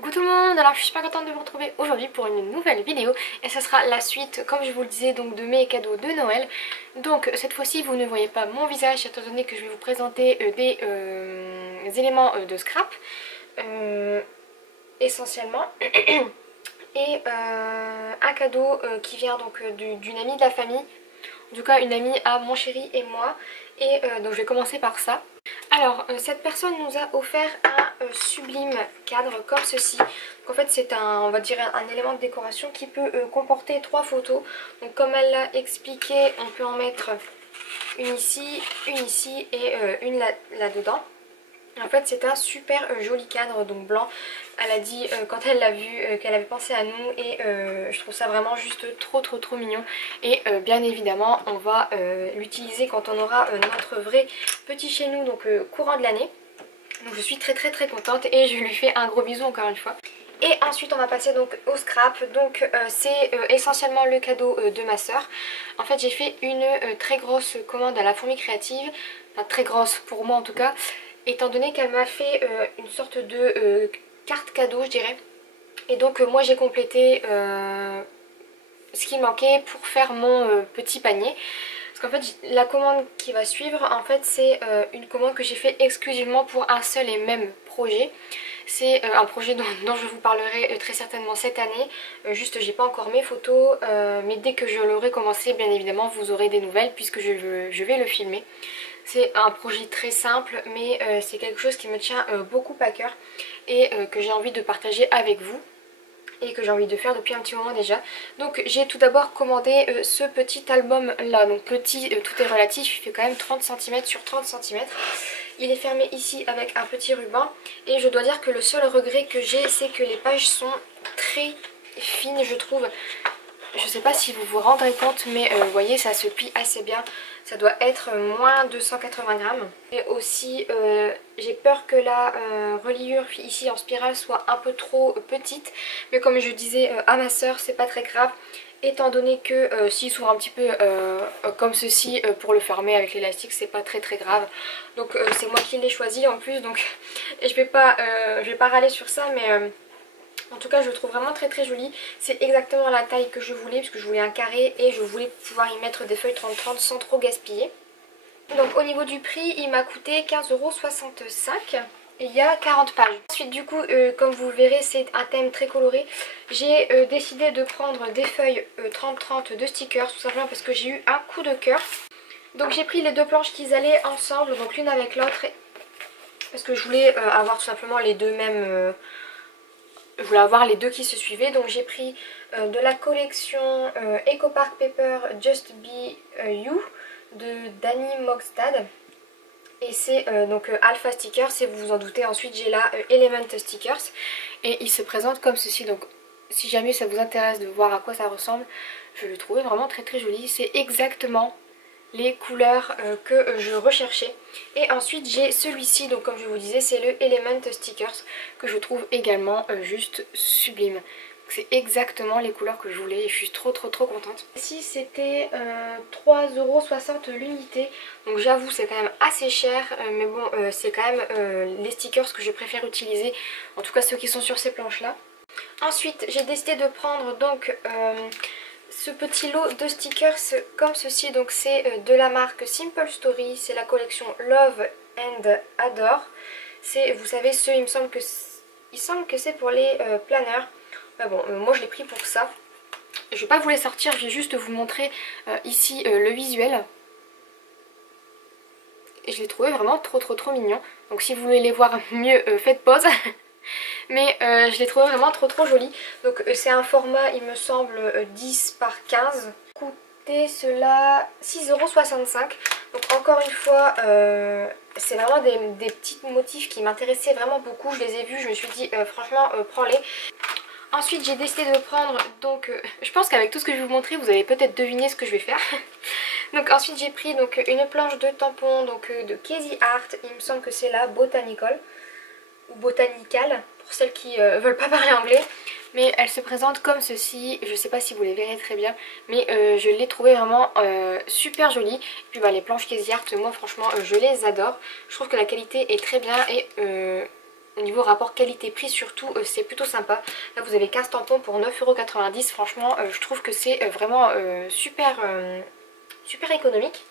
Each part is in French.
Coucou tout le monde, alors je suis super contente de vous retrouver aujourd'hui pour une nouvelle vidéo et ce sera la suite, comme je vous le disais, donc de mes cadeaux de Noël. Donc cette fois-ci vous ne voyez pas mon visage étant donné que je vais vous présenter des éléments de scrap essentiellement et un cadeau qui vient donc d'une amie de la famille, en tout cas une amie à mon chéri et moi, et donc je vais commencer par ça. Alors cette personne nous a offert un sublime cadre comme ceci. Donc en fait c'est un, on va dire un élément de décoration qui peut comporter 3 photos. Donc comme elle l'a expliqué, on peut en mettre une ici et une là-dedans. En fait c'est un super joli cadre donc blanc. Elle a dit quand elle l'a vu qu'elle avait pensé à nous et je trouve ça vraiment juste trop mignon. Et bien évidemment on va l'utiliser quand on aura notre vrai petit chez nous, donc courant de l'année. Donc je suis très contente et je lui fais un gros bisou encore une fois. Et ensuite on va passer donc au scrap. Donc c'est essentiellement le cadeau de ma soeur. En fait j'ai fait une très grosse commande à la Fourmi Créative. Enfin très grosse pour moi en tout cas, étant donné qu'elle m'a fait une sorte de carte cadeau je dirais. Et donc moi j'ai complété ce qui manquait pour faire mon petit panier. Parce qu'en fait la commande qui va suivre en fait c'est une commande que j'ai fait exclusivement pour un seul et même projet. C'est un projet dont je vous parlerai très certainement cette année. Juste j'ai pas encore mes photos mais dès que je l'aurai commencé bien évidemment vous aurez des nouvelles puisque je vais le filmer. C'est un projet très simple mais c'est quelque chose qui me tient beaucoup à cœur et que j'ai envie de partager avec vous et que j'ai envie de faire depuis un petit moment déjà. Donc j'ai tout d'abord commandé ce petit album là, donc petit, tout est relatif, il fait quand même 30 cm sur 30 cm. Il est fermé ici avec un petit ruban et je dois dire que le seul regret que j'ai c'est que les pages sont très fines je trouve. Je sais pas si vous vous rendrez compte mais vous voyez ça se plie assez bien. Ça doit être moins de 180 grammes. Et aussi j'ai peur que la reliure ici en spirale soit un peu trop petite. Mais comme je disais à ma soeur c'est pas très grave. Étant donné que s'il s'ouvre un petit peu comme ceci pour le fermer avec l'élastique c'est pas très grave. Donc c'est moi qui l'ai choisi en plus donc et je vais pas râler sur ça mais... En tout cas je le trouve vraiment très joli. C'est exactement la taille que je voulais puisque je voulais un carré et je voulais pouvoir y mettre des feuilles 30-30 sans trop gaspiller. Donc au niveau du prix il m'a coûté 15,65 € et il y a 40 pages. Ensuite du coup comme vous verrez c'est un thème très coloré. J'ai décidé de prendre des feuilles 30-30 de stickers tout simplement parce que j'ai eu un coup de cœur. Donc j'ai pris les deux planches qui allaient ensemble, donc l'une avec l'autre parce que je voulais avoir tout simplement les deux mêmes... Je voulais avoir les deux qui se suivaient, donc j'ai pris de la collection Eco Park Paper Just Be You de Danny Mogstad. Et c'est donc Alpha Stickers, et vous vous en doutez, ensuite j'ai la Element Stickers. Et il se présente comme ceci, donc si jamais ça vous intéresse de voir à quoi ça ressemble, je le trouvais vraiment très joli. C'est exactement les couleurs que je recherchais. Et ensuite j'ai celui-ci, donc comme je vous disais c'est le Element Stickers que je trouve également juste sublime. C'est exactement les couleurs que je voulais et je suis trop contente. Ici c'était 3,60 € l'unité, donc j'avoue c'est quand même assez cher mais bon c'est quand même les stickers que je préfère utiliser, en tout cas ceux qui sont sur ces planches là. Ensuite j'ai décidé de prendre donc ce petit lot de stickers comme ceci, donc c'est de la marque Simple Story, c'est la collection Love and Adore. C'est, vous savez, ceux, il me semble que c'est pour les planeurs. Bah bon, moi je l'ai pris pour ça. Je vais pas vous les sortir, je vais juste vous montrer ici le visuel. Et je l'ai trouvé vraiment trop mignon. Donc si vous voulez les voir mieux, faites pause. Mais je l'ai trouvé vraiment trop joli. Donc c'est un format il me semble 10 par 15. Coûtait cela 6,65 €. Donc encore une fois c'est vraiment des petits motifs qui m'intéressaient vraiment beaucoup. Je les ai vus, je me suis dit franchement prends-les. Ensuite j'ai décidé de prendre donc je pense qu'avec tout ce que je vais vous montrer vous allez peut-être deviner ce que je vais faire. Donc ensuite j'ai pris donc une planche de tampons donc de Casey Art, il me semble que c'est la Botanical ou Botanical pour celles qui veulent pas parler anglais, mais elle se présente comme ceci. Je sais pas si vous les verrez très bien mais je l'ai trouvé vraiment super jolie. Et puis bah, les planches Casey Art moi franchement je les adore, je trouve que la qualité est très bien et au niveau rapport qualité-prix surtout, c'est plutôt sympa. Là vous avez 15 tampons pour 9,90 €. Franchement je trouve que c'est vraiment super économique.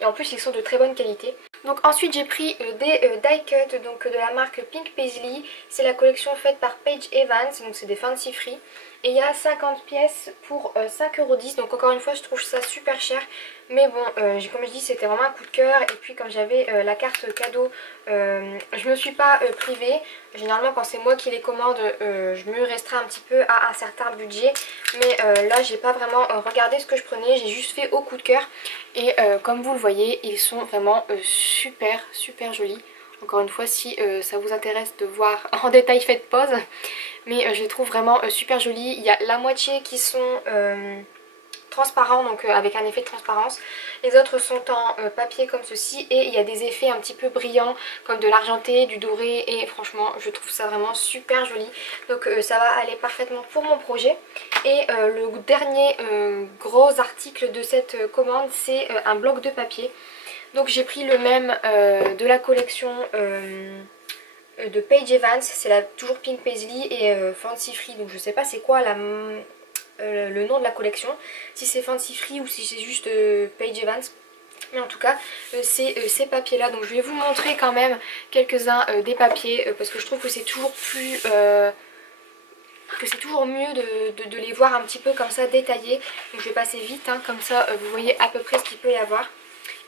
Et en plus ils sont de très bonne qualité. Donc ensuite j'ai pris des die cut donc de la marque Pink Paisley. C'est la collection faite par Paige Evans, donc c'est des fancy free. Et il y a 50 pièces pour 5,10 €. Donc encore une fois je trouve ça super cher. Mais bon comme je dis c'était vraiment un coup de cœur. Et puis comme j'avais la carte cadeau, je me suis pas privée. Généralement quand c'est moi qui les commande je me restreins un petit peu à un certain budget. Mais là j'ai pas vraiment regardé ce que je prenais, j'ai juste fait au coup de cœur. Et comme vous le voyez ils sont vraiment super jolis. Encore une fois si ça vous intéresse de voir en détail faites pause. Mais je les trouve vraiment super jolis. Il y a la moitié qui sont transparents, donc avec un effet de transparence. Les autres sont en papier comme ceci et il y a des effets un petit peu brillants comme de l'argenté, du doré et franchement je trouve ça vraiment super joli. Donc ça va aller parfaitement pour mon projet. Et le dernier gros article de cette commande c'est un bloc de papier. Donc j'ai pris le même de la collection de Paige Evans, c'est toujours Pink Paisley et Fancy Free, donc je sais pas c'est quoi le nom de la collection, si c'est Fancy Free ou si c'est juste Paige Evans. Mais en tout cas c'est ces papiers là, donc je vais vous montrer quand même quelques-uns des papiers parce que je trouve que c'est toujours plus mieux de les voir un petit peu comme ça détaillés. Donc je vais passer vite hein, comme ça vous voyez à peu près ce qu'il peut y avoir.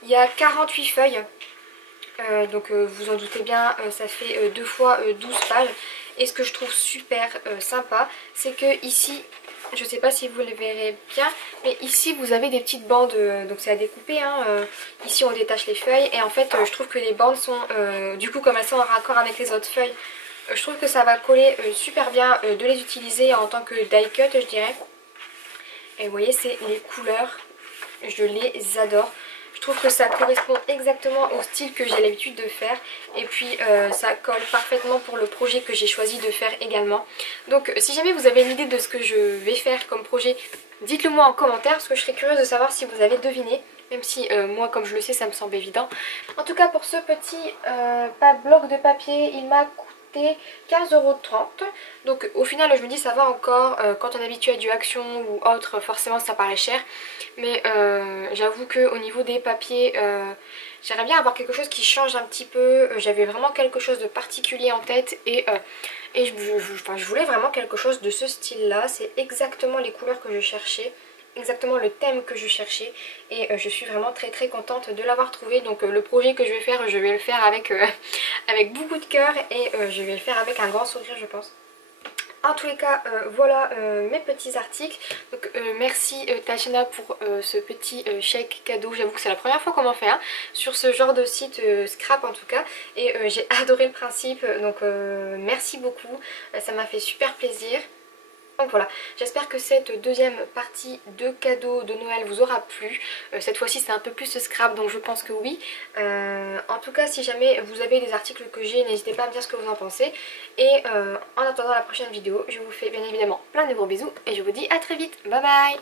Il y a 48 feuilles. Donc vous en doutez bien ça fait 2 fois 12 pages. Et ce que je trouve super sympa c'est que ici, je sais pas si vous le verrez bien, mais ici vous avez des petites bandes, donc c'est à découper hein, ici on détache les feuilles et en fait je trouve que les bandes sont, du coup comme elles sont en raccord avec les autres feuilles, je trouve que ça va coller super bien de les utiliser en tant que die cut je dirais. Et vous voyez c'est les couleurs, je les adore. Je trouve que ça correspond exactement au style que j'ai l'habitude de faire. Et puis ça colle parfaitement pour le projet que j'ai choisi de faire également. Donc si jamais vous avez une idée de ce que je vais faire comme projet, dites-le moi en commentaire parce que je serais curieuse de savoir si vous avez deviné. Même si moi comme je le sais ça me semble évident. En tout cas pour ce petit bloc de papier il m'a coûté 15,30 €. Donc au final je me dis ça va encore, quand on est habitué à du Action ou autre forcément ça paraît cher. Mais j'avoue qu'au niveau des papiers j'aimerais bien avoir quelque chose qui change un petit peu. J'avais vraiment quelque chose de particulier en tête et je voulais vraiment quelque chose de ce style là. C'est exactement les couleurs que je cherchais, exactement le thème que je cherchais et je suis vraiment très contente de l'avoir trouvé. Donc le projet que je vais faire, je vais le faire avec, avec beaucoup de cœur et je vais le faire avec un grand sourire je pense. En tous les cas, voilà mes petits articles. Donc merci Tachina pour ce petit chèque cadeau. J'avoue que c'est la première fois qu'on m'en fait un sur ce genre de site scrap en tout cas. Et j'ai adoré le principe, donc merci beaucoup. Ça m'a fait super plaisir. Donc voilà, j'espère que cette deuxième partie de cadeaux de Noël vous aura plu. Cette fois-ci c'est un peu plus scrap donc je pense que oui. En tout cas si jamais vous avez des articles que j'ai, n'hésitez pas à me dire ce que vous en pensez. Et en attendant la prochaine vidéo, je vous fais bien évidemment plein de gros bisous et je vous dis à très vite. Bye bye.